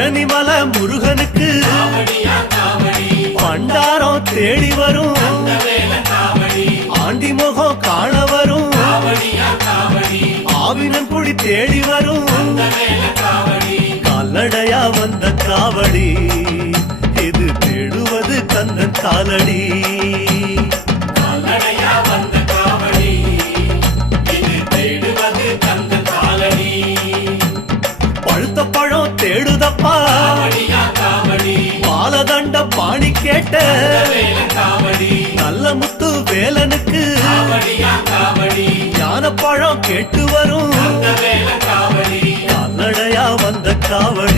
பழனிமலை முருகனுக்கு பண்டாரம் தேடி வரும் ஆண்டி முகம் காண வரும் ஆவினன் குடி தேடி வரும் கால்நடையா வந்த காவடி இது தேடுவது கந்தன் காலடி பழுத்த பழம் தேடுதப்பா பாலதண்ட பாணி கேட்ட நல்ல முத்து வேலனுக்கு ஞான பழம் கேட்டு வரும் கால்நடையா வந்த காவடி